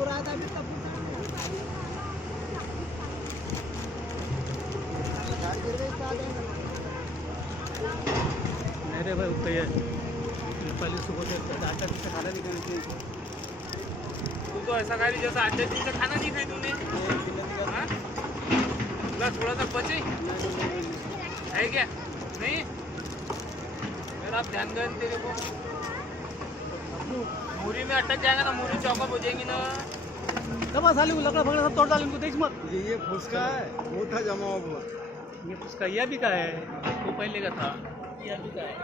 नहीं रे भाई उत्तर है पहले सुबह से 8 दिन से खाना नहीं खाई। तू तो ऐसा खाई जैसा 8 दिन से खाना नहीं खाई तूने। हाँ? बस थोड़ा सा बचे है क्या? नहीं मेरा आप ध्यान करें तेरे को मूरी में अटक जाएगा ना, मूरी चौकअप हो जाएंगी ना। दबा साली को लकड़ा फकड़ा सब तोड़ डाल इनको, देख मत। ये फुसका है, मोटा जमा हुआ। ये उसका यह भी का है, वो पहले का था, यह भी का है।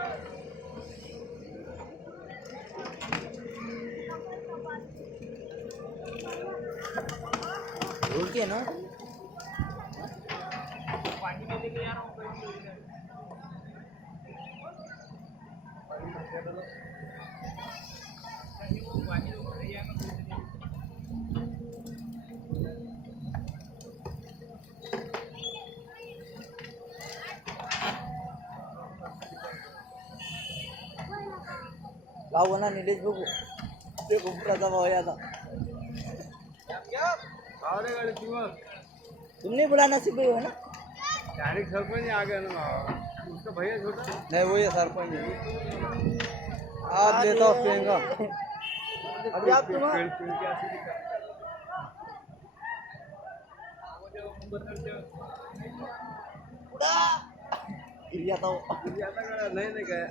रोड के ना पानी में लेके जा रहा हूँ। गाव ना नीलेश बघू ते घुमटाचा भाव आता तुमने बुलाना सीख गए हो ना। डायरेक्ट सरपंच आ गया ना, उसका भैया छोटा नहीं वो ये सरपंच है। आप देता हूँ पेंगा अभी आप तुम गिर जाता हूँ नहीं नहीं गया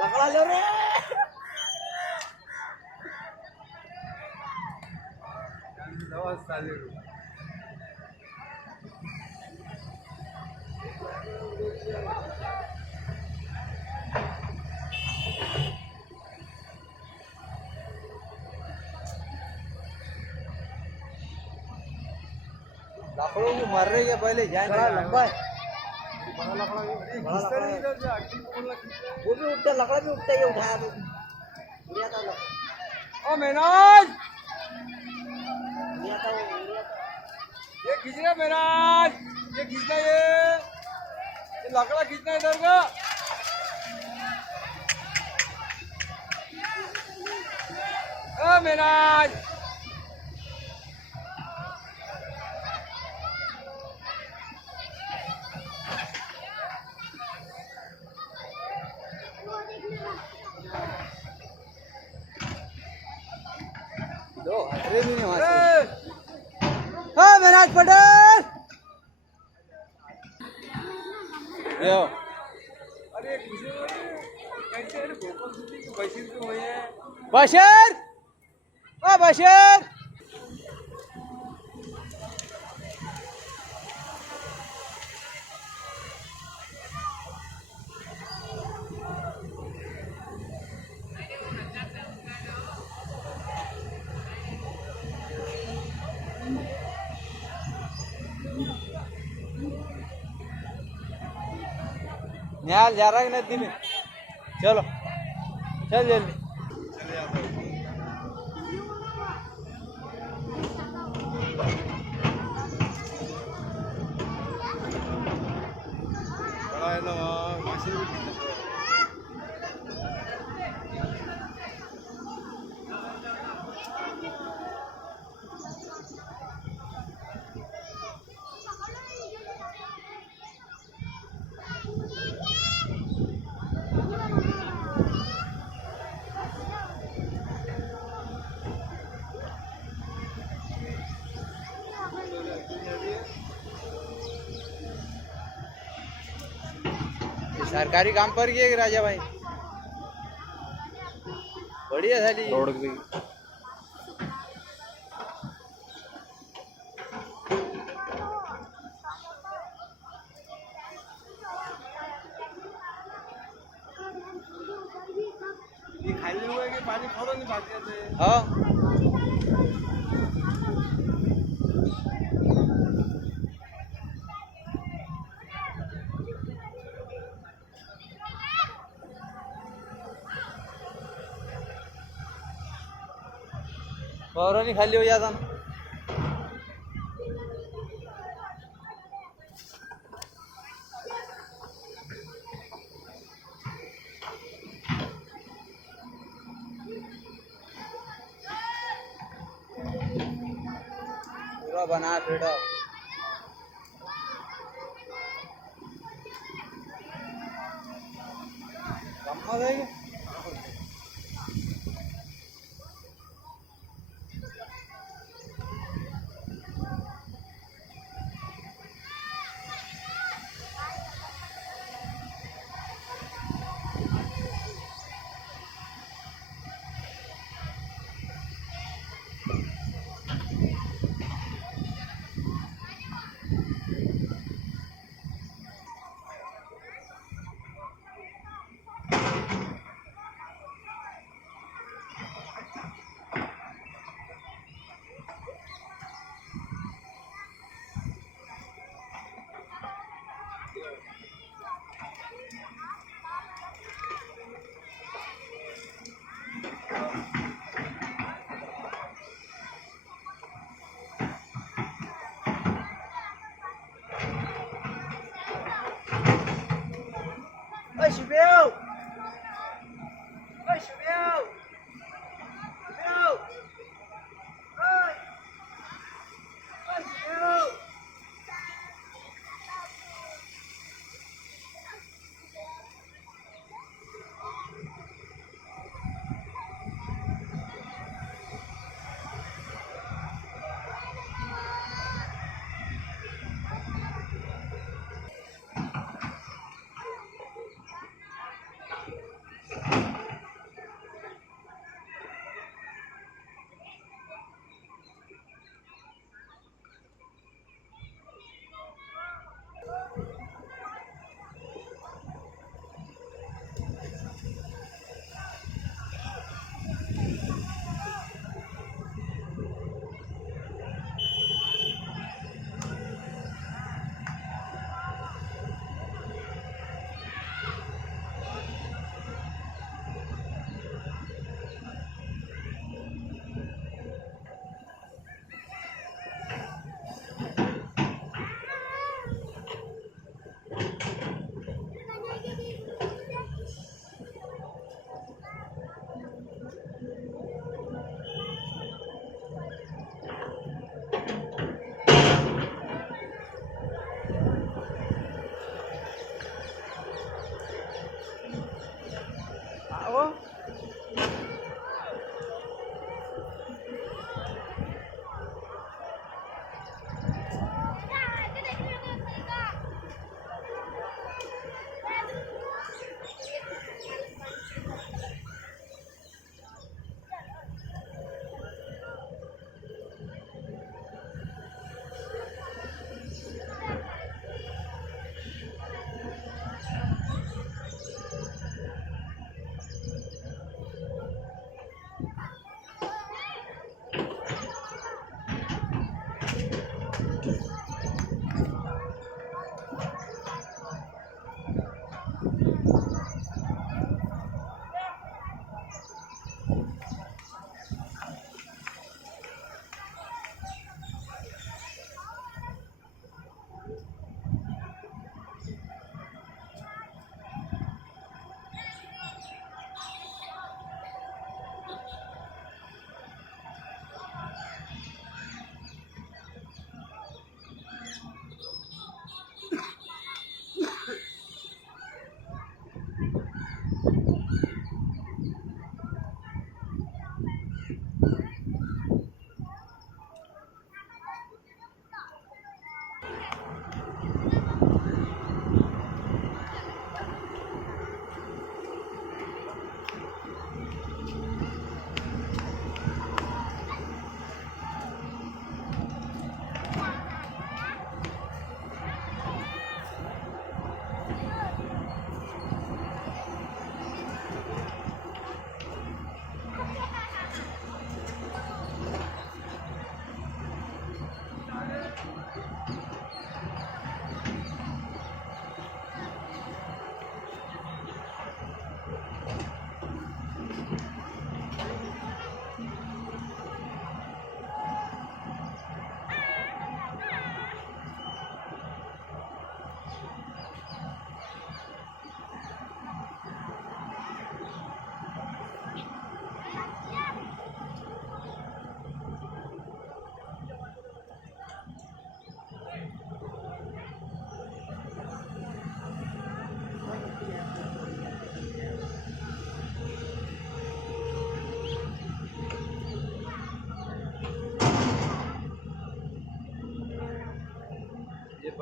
लकड़ा लो रे लकड़ों को मर रही है पहले जाए लंबा है वो भी उठता लकड़ा भी उठता है उठाया ओ मेनाज ये खींचना मेनाज, ये खींचना, ये लकड़ा खींचना इधर का। ओ मेनाज दो हटरे भी नहीं वहां से। हाँ मेनाज पटेल यो अरे कैसे अरे भोपाल सिटी के बशीर तो हुए हैं। बशीर ओ बशीर निहाल जा रहा है नदी में, चलो चल जल्दी। सरकारी काम पर गए राजा भाई बढ़िया झाली रोड भी ये खाली हुआ है कि पानी फौरन नहीं भाग जाते। हाँ फौरन ही खाली हो जाता ना। का बना पेड़ा कम हो गई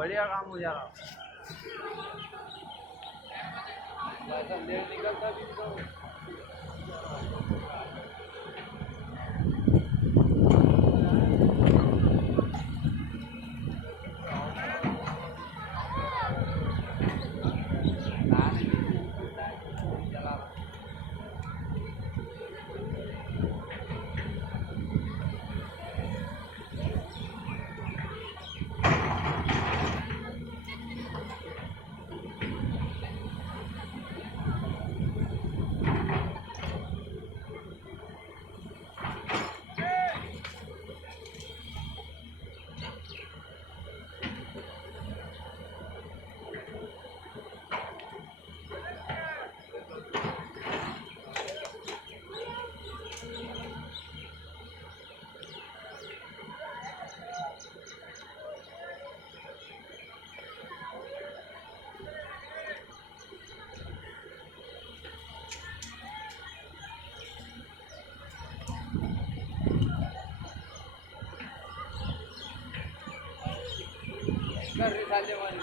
बढ़िया काम हो जा रहा। ऐसा लेट निकलता भी तो कर रे साले वाले।